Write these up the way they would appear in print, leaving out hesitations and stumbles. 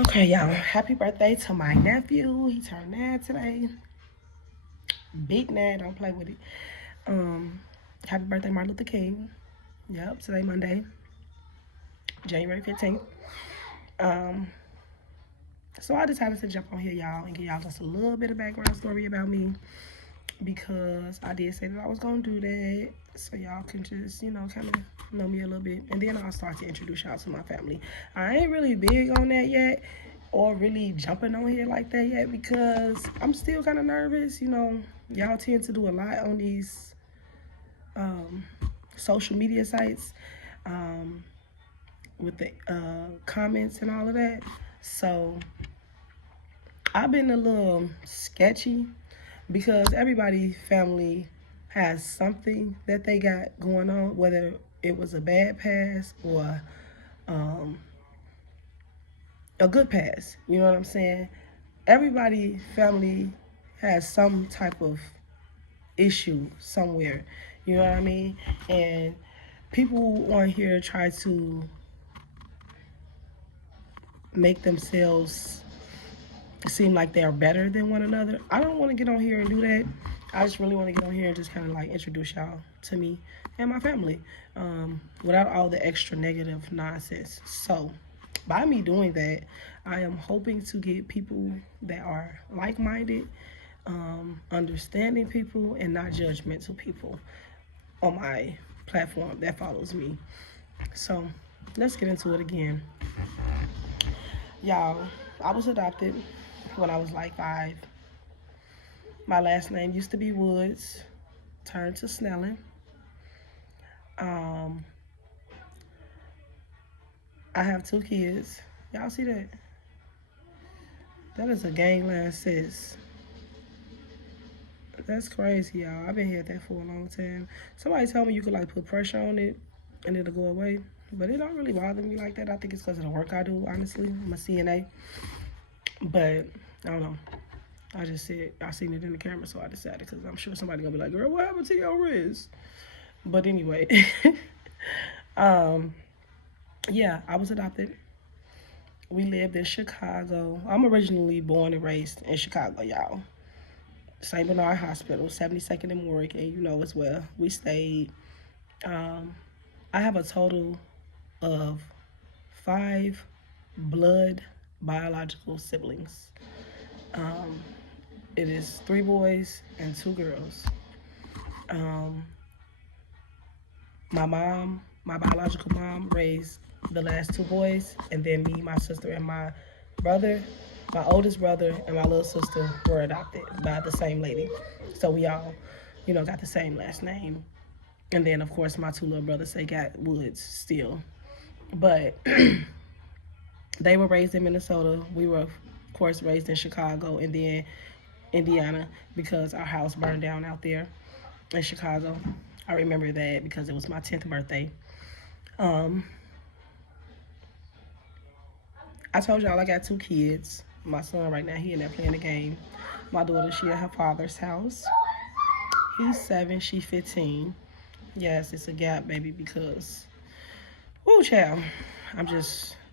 Okay, y'all. Happy birthday to my nephew. He turned 9 today. Big 9. Don't play with it. Um, Happy birthday, Martin Luther King. Yep, today Monday, January 15th. Um, so I decided to jump on here, y'all, and give y'all just a little bit of background story about me because I did say that I was gonna do that, so y'all can just kind of know me a little bit, and then I'll start to introduce y'all to my family. I ain't really big on that yet, or really jumping on here like that yet because I'm still kind of nervous. Y'all tend to do a lot on these um, social media sites um, with the comments and all of that. So I've been a little sketchy because everybody family has something that they got going on, whether it was a bad past or um, a good past. You know what I'm saying? Everybody family has some type of issue somewhere. You know what I mean? And people on here try to make themselves seem like they're better than one another. I don't want to get on here and do that. I just really want to get on here and just kind of like introduce y'all to me and my family without all the extra negative nonsense. So, by me doing that, I am hoping to get people that are like minded, understanding people, and not judgmental people on my platform that follows me. So, let's get into it again. Y'all, I was adopted when I was like 5. My last name used to be Woods, turned to Snelling. Um, I have 2 kids. Y'all see that? That is a gangland sis. That's crazy, y'all. I've been here that for a long time. Somebody told me you could like put pressure on it and it'll go away. But it don't really bother me like that. I think it's because of the work I do, honestly. I'm a CNA. But I don't know. I just said I seen it in the camera, so I decided because I'm sure somebody gonna be like, "Girl, what happened to your wrist?" But anyway, um, yeah, I was adopted. We lived in Chicago. I'm originally born and raised in Chicago, y'all. St. Bernard Hospital, 72nd and Warwick, and you know as well. We stayed. Um, I have a total of 5 blood biological siblings. Um, it is 3 boys and 2 girls. Um, my biological mom, raised the last 2 boys, and then me, my sister, and my brother, my oldest brother, and my little sister were adopted by the same lady. So we all, got the same last name. And then, of course, my 2 little brothers, they got Woods still. But they were raised in Minnesota. We were, of course, raised in Chicago and then Indiana because our house burned down out there in Chicago. I remember that because it was my 10th birthday. Um, I told y'all I got 2 kids. My son right now, he in there playing the game. My daughter, she at her father's house. He's 7, she 15. Yes, it's a gap, baby, because, whoo, child,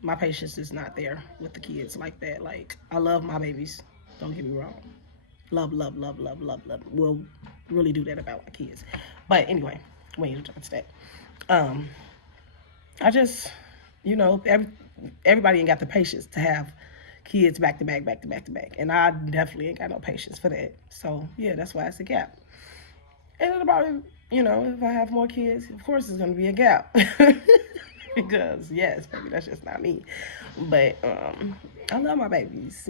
my patience is not there with the kids like that. Like, I love my babies. Don't get me wrong. Love, love, love, love, love, love. We'll really do that about my kids. But anyway, we ain't jump into that. Um, I just, everybody ain't got the patience to have kids back to back, back to back to back. And I definitely ain't got no patience for that. So, yeah, that's why it's a gap. And it'll probably, if I have more kids, of course it's going to be a gap. Because, yes, baby, that's just not me. But I love my babies.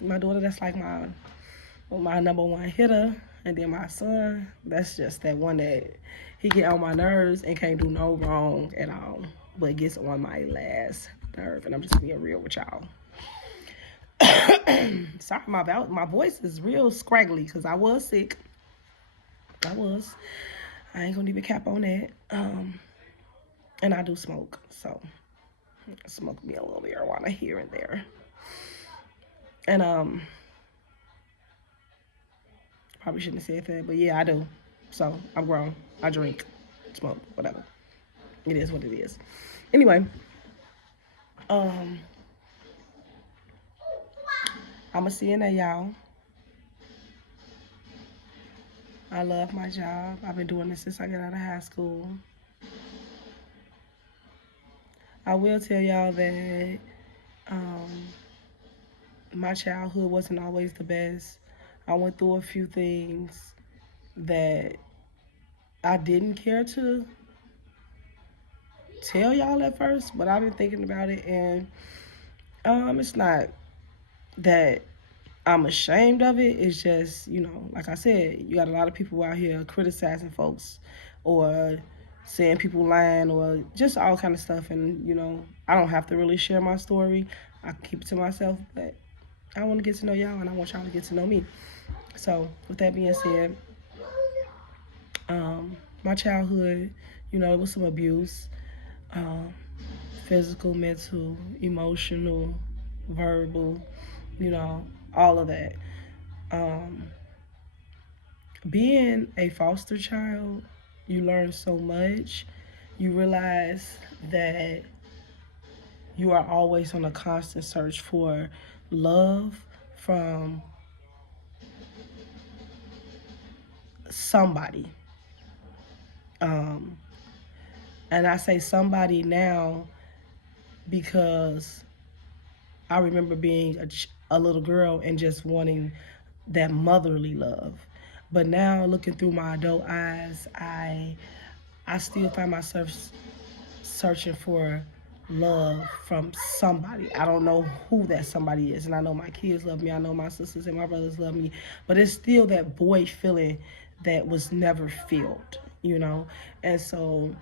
My daughter, that's like my number 1 hitter. And then my son, that's just that one that he get on my nerves and can't do no wrong at all, but gets on my last nerve. And I'm just being real with y'all. Sorry, my voice is real scraggly because I was sick. I was. I ain't gonna even cap on that. And I do smoke, so I smoke me a little marijuana here and there. And probably shouldn't have said that, but yeah, I do. So I'm grown. I drink, smoke, whatever. It is what it is. Anyway, um, I'm a CNA, y'all. I love my job. I've been doing this since I got out of high school. I will tell y'all that um, my childhood wasn't always the best. I went through a few things that I didn't care to tell y'all at first, but I've been thinking about it, and it's not that I'm ashamed of it. It's just, like I said, you got a lot of people out here criticizing folks or saying people lying or just all kind of stuff. And, I don't have to really share my story. I keep it to myself, but I want to get to know y'all and I want y'all to get to know me. So with that being said, my childhood, it was some abuse, um, physical, mental, emotional, verbal, all of that. Um, Being a foster child, you learn so much. You realize that you are always on a constant search for love from somebody. Um, and I say somebody now because I remember being a little girl and just wanting that motherly love. But now looking through my adult eyes, I still find myself searching for love from somebody. I don't know who that somebody is. And I know my kids love me. I know my sisters and my brothers love me. But it's still that void feeling that was never filled. And so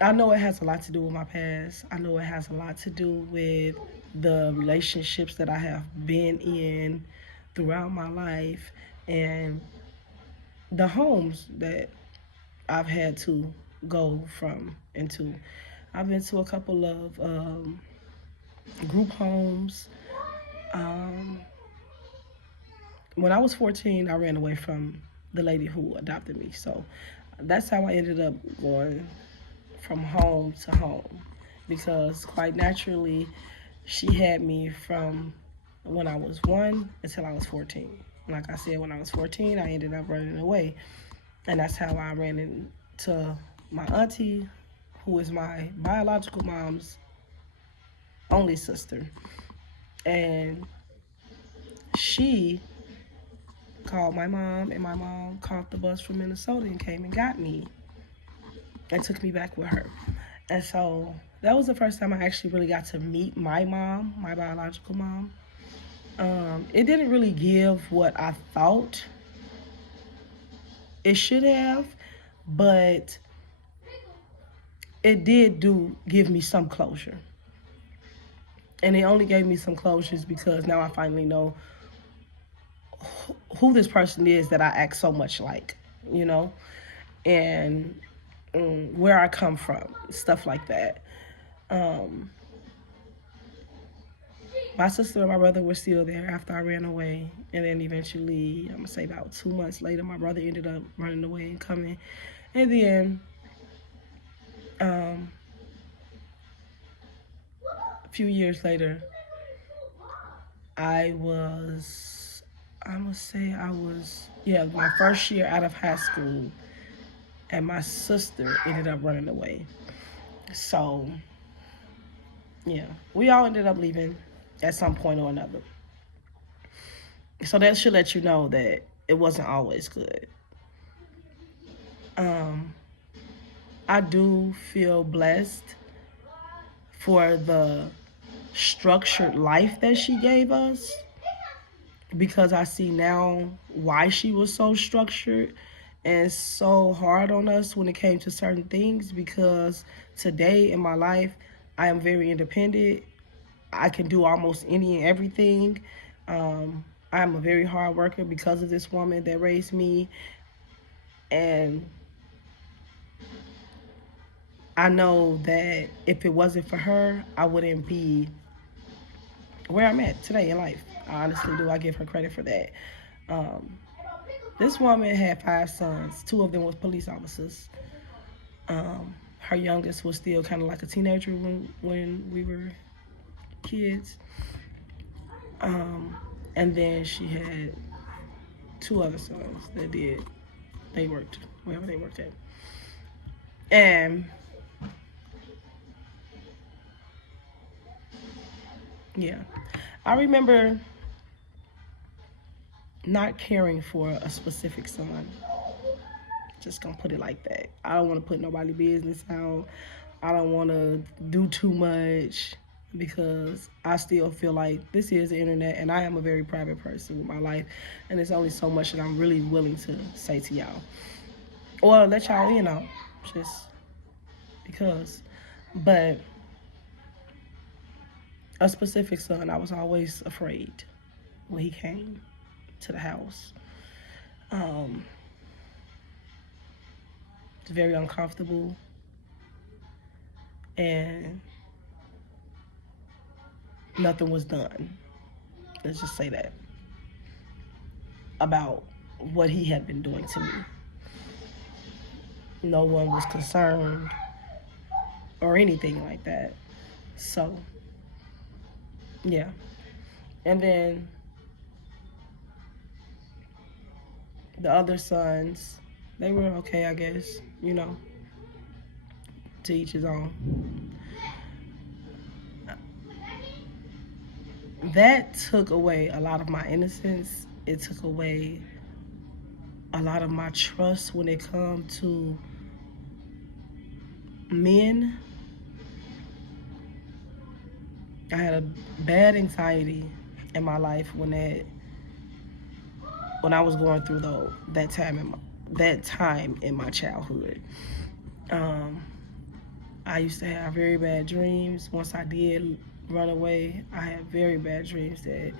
I know it has a lot to do with my past. I know it has a lot to do with the relationships that I have been in throughout my life and the homes that I've had to go from and to. I've been to a couple of group homes. Um, when I was 14, I ran away from the lady who adopted me. So that's how I ended up going from home to home because quite naturally, she had me from when I was 1 until I was 14. Like I said, when I was 14, I ended up running away. And that's how I ran into my auntie, who is my biological mom's only sister. And she called my mom, and my mom caught the bus from Minnesota and came and got me and took me back with her. And so that was the first time I actually really got to meet my mom, my biological mom. It didn't really give what I thought it should have, but it did give me some closure. And it only gave me some closures because now I finally know who this person is that I act so much like, you know, and where I come from, stuff like that. Um, my sister and my brother were still there after I ran away, and then eventually, I'm gonna say about 2 months later, my brother ended up running away and coming, and then um, a few years later, I was, I'm gonna say I was, yeah, my first year out of high school, and my sister ended up running away. So, yeah, we all ended up leaving at some point or another. So that should let you know that it wasn't always good. Um, I do feel blessed for the structured life that she gave us because I see now why she was so structured and so hard on us when it came to certain things because today in my life I am very independent. I can do almost any and everything. I'm a very hard worker because of this woman that raised me, and I know that if it wasn't for her, I wouldn't be where I'm at today in life. I honestly do. I give her credit for that. Um, this woman had 5 sons. 2 of them was police officers. Her youngest was still kind of like a teenager when we were kids. Um, And then she had two other sons that did. They worked wherever they worked at. And yeah, I remember not caring for a specific son. Just gonna put it like that. I don't want to put nobody business out. I don't want to do too much because I still feel like this is the internet and I am a very private person with my life, and there's only so much that I'm really willing to say to y'all or let y'all, just because. But a specific son, I was always afraid when he came to the house. Um, it's very uncomfortable, and nothing was done. Let's just say that about what he had been doing to me. No one was concerned or anything like that. So, yeah. And then the other sons, they were okay, I guess, to each his own. That took away a lot of my innocence. It took away a lot of my trust when it comes to men. I had a bad anxiety in my life when I was going through that time in my childhood. I used to have very bad dreams. Once I did run away, I had very bad dreams that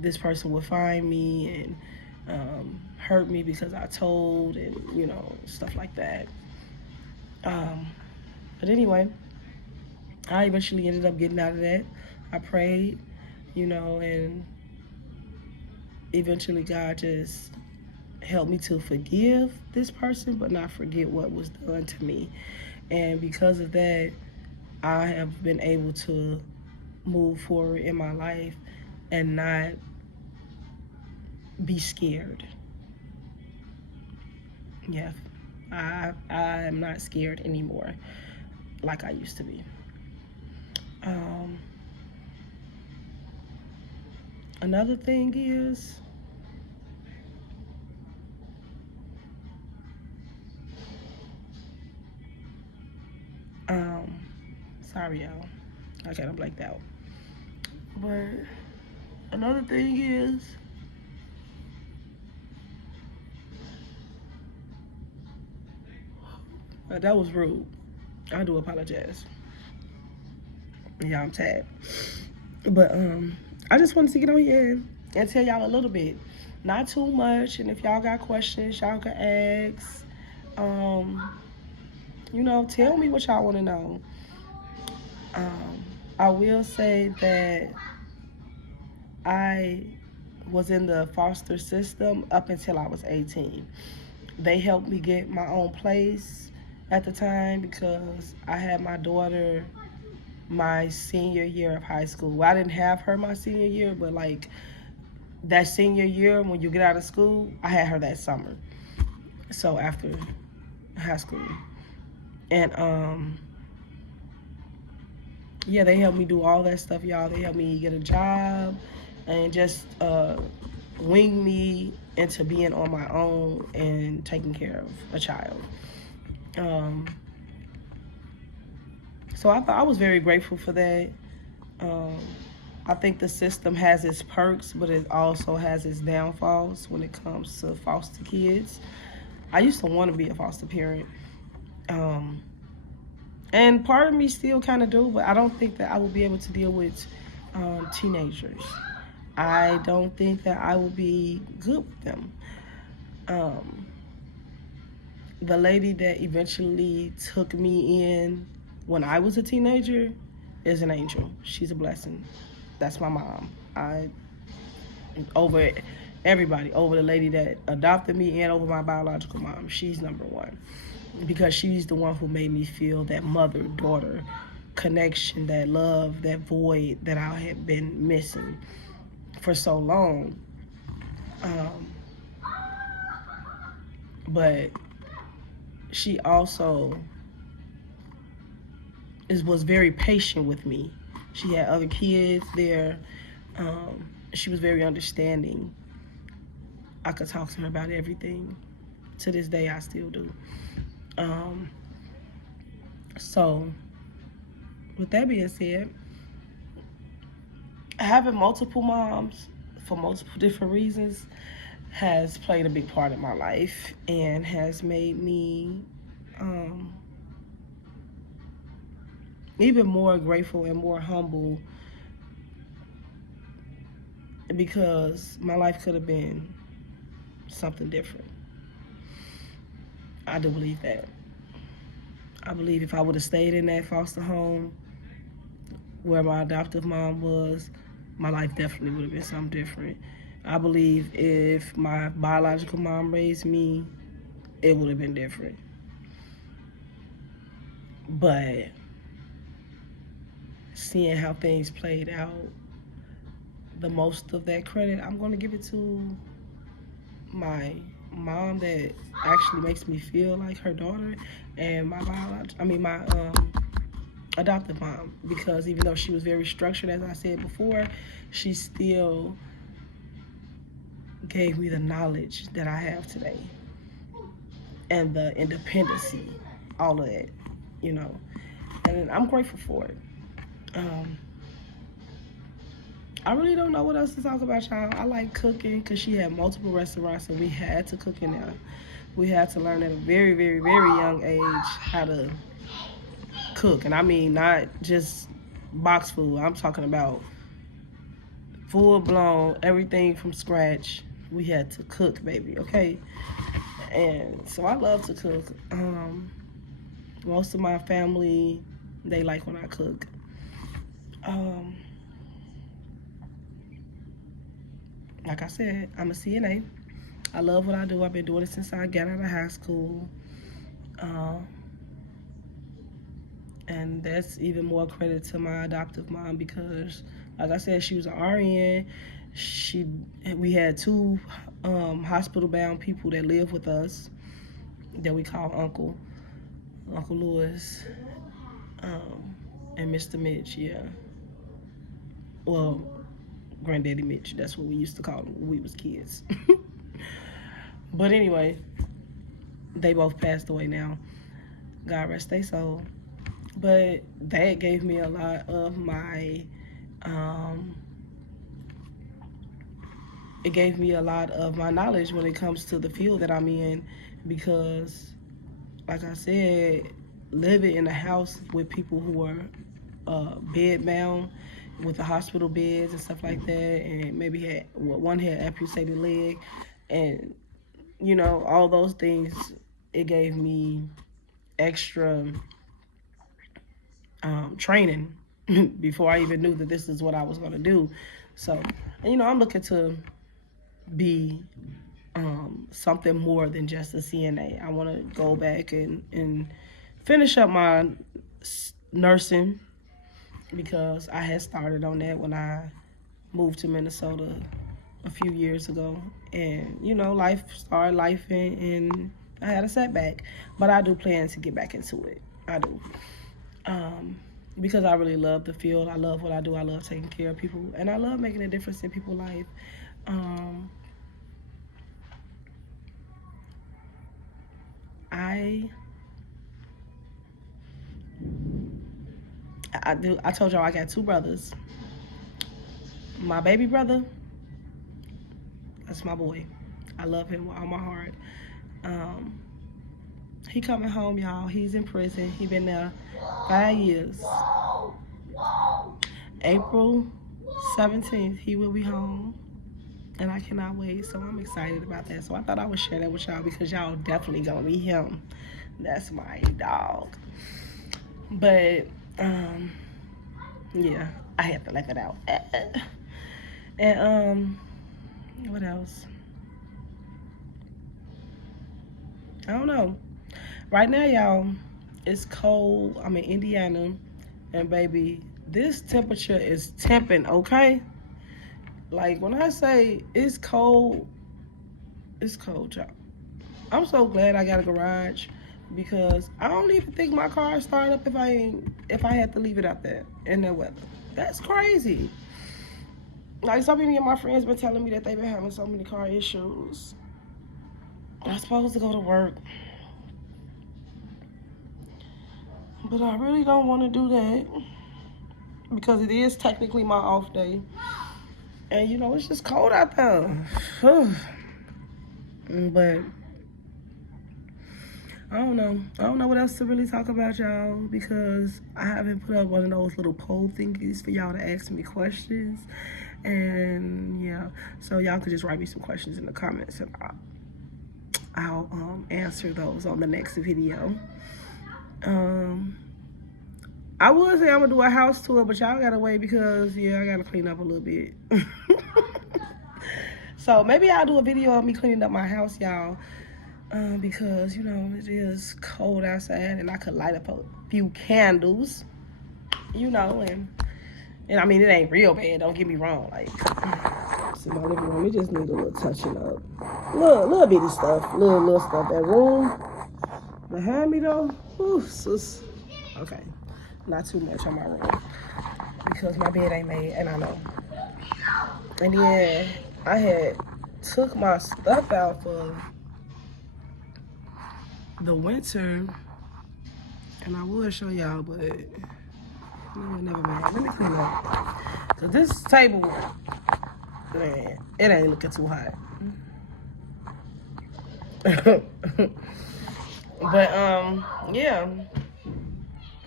this person would find me and hurt me because I told, and stuff like that. But anyway, I eventually ended up getting out of that. I prayed, and eventually God just helped me to forgive this person, but not forget what was done to me. And because of that, I have been able to move forward in my life and not be scared. Yeah, I am not scared anymore like I used to be. Another thing is, sorry y'all, I kind of blanked out. But another thing is, that was rude. I do apologize. Yeah, I'm tired. But I just wanted to get on here and tell y'all a little bit. Not too much. And if y'all got questions, y'all can ask. Tell me what y'all want to know. I will say that I was in the foster system up until I was 18. They helped me get my own place at the time because I had my daughter my senior year of high school. Well, I didn't have her my senior year, but like that senior year when you get out of school, I had her that summer. So after high school. And yeah, they helped me do all that stuff, y'all. They helped me get a job and just wing me into being on my own and taking care of a child. So I was very grateful for that. I think the system has its perks, but it also has its downfalls when it comes to foster kids. I used to want to be a foster parent. And part of me still kind of do, but I don't think that I will be able to deal with teenagers. I don't think that I will be good with them. The lady that eventually took me in when I was a teenager is an angel. She's a blessing. That's my mom. Over everybody, over the lady that adopted me and over my biological mom, she's number one. Because she's the one who made me feel that mother-daughter connection, that love, that void that I had been missing. for so long. Um, but she also was very patient with me. She had other kids there. She was very understanding. I could talk to her about everything. To this day, I still do. Um, so, with that being said, having multiple moms for multiple different reasons has played a big part in my life and has made me um, even more grateful and more humble, because my life could have been something different. I do believe that. I believe if I would have stayed in that foster home where my adoptive mom was, my life definitely would have been something different. I believe if my biological mom raised me, it would have been different. But seeing how things played out, the most of that credit I'm going to give it to my mom that actually makes me feel like her daughter, and my adoptive mom, because even though she was very structured, as I said before, she still gave me the knowledge that I have today and the independency, all of that, you know, and I'm grateful for it. Um, I really don't know what else to talk about, y'all. I like cooking because she had multiple restaurants and we had to cook in there. We had to learn at a very, very, very young age how to cook. And I mean, not just box food. I'm talking about full blown, everything from scratch. We had to cook, baby, okay? And so I love to cook. Most of my family, they like when I cook. Um, like I said, I'm a CNA. I love what I do. I've been doing it since I got out of high school. Uh, and that's even more credit to my adoptive mom because, like I said, she was an RN. We had two hospital-bound people that live with us that we call Uncle Lewis, and Mr. Mitch. Yeah, well, Granddaddy Mitch. That's what we used to call him when we was kids. But anyway, they both passed away now. God rest their soul. But that gave me a lot of my, it gave me a lot of my knowledge when it comes to the field that I'm in, because, like I said, living in a house with people who are bed bound with the hospital beds and stuff like that, and maybe one had amputated leg, and all those things, it gave me extra training before I even knew that this is what I was going to do. So, I'm looking to be something more than just a CNA. I want to go back and finish up my nursing, because I had started on that when I moved to Minnesota a few years ago. And, life started life, and I had a setback. But I do plan to get back into it. I do. Because I really love the field. I love what I do. I love taking care of people. And I love making a difference in people's life. I told y'all I got two brothers. My baby brother, that's my boy. I love him with all my heart. He coming home, y'all. He's in prison. He been there 5 years. April 17th, he will be home. And I cannot wait. So I'm excited about that. So I thought I would share that with y'all because y'all definitely gonna meet him. That's my dog. But yeah, I had to let it out. And what else? I don't know. Right now, y'all, it's cold. I'm in Indiana, and baby, this temperature is temping, okay? Like, when I say it's cold, y'all. I'm so glad I got a garage because I don't even think my car start up if I had to leave it out there in the weather. That's crazy. Like, so many of my friends been telling me that they've been having so many car issues. I'm supposed to go to work, but I really don't want to do that because it is technically my off day. And you know, it's just cold out there. But I don't know. I don't know what else to really talk about, y'all, because I haven't put up one of those little poll thingies for y'all to ask me questions. And yeah, so y'all could just write me some questions in the comments and I'll answer those on the next video. I would say I'm gonna do a house tour, but y'all gotta wait because yeah, I gotta clean up a little bit. So maybe I'll do a video of me cleaning up my house, y'all. Because you know it is cold outside, and I could light up a few candles, you know, and I mean it ain't real bad. Don't get me wrong. Like, see my living room, it just need a little touching up, little bitty stuff, little stuff. That room behind me though, whew, sis. Okay, not too much on my room because my bed ain't made, and I know. And then I had took my stuff out for the winter, and I would show y'all, but never mind. Let me clean up. So this table, man, it ain't looking too hot. But yeah,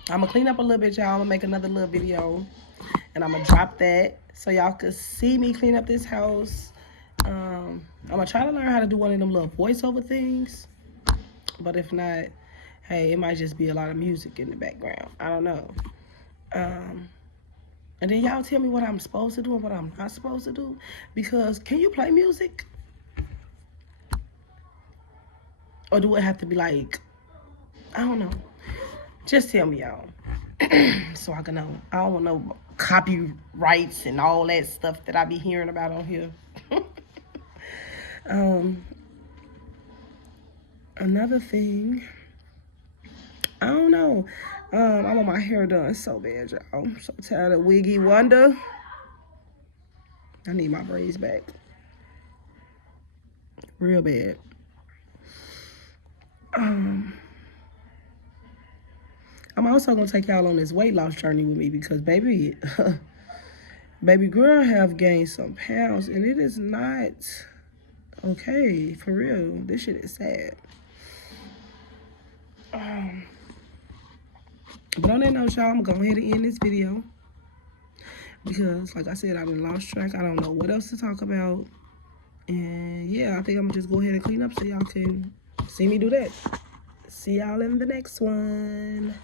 I'm gonna clean up a little bit, y'all. I'm gonna make another little video, and I'm gonna drop that so y'all could see me clean up this house. I'm gonna try to learn how to do one of them little voiceover things. But if not, hey, it might just be a lot of music in the background. I don't know. And then y'all tell me what I'm supposed to do and what I'm not supposed to do. Because can you play music? Or do it have to be like, I don't know. Just tell me, y'all. So I can know. I don't want no copyrights and all that stuff that I be hearing about on here. Another thing, I don't know. I want my hair done so bad, y'all. I'm so tired of Wiggy Wonder. I need my braids back. Real bad. I'm also gonna take y'all on this weight loss journey with me because baby, baby girl have gained some pounds and it is not okay, for real. This shit is sad. But on that note, y'all, I'm gonna go ahead and end this video because, like I said, I done lost track. I don't know what else to talk about. And yeah, I think I'm gonna just go ahead and clean up so y'all can see me do that. See y'all in the next one.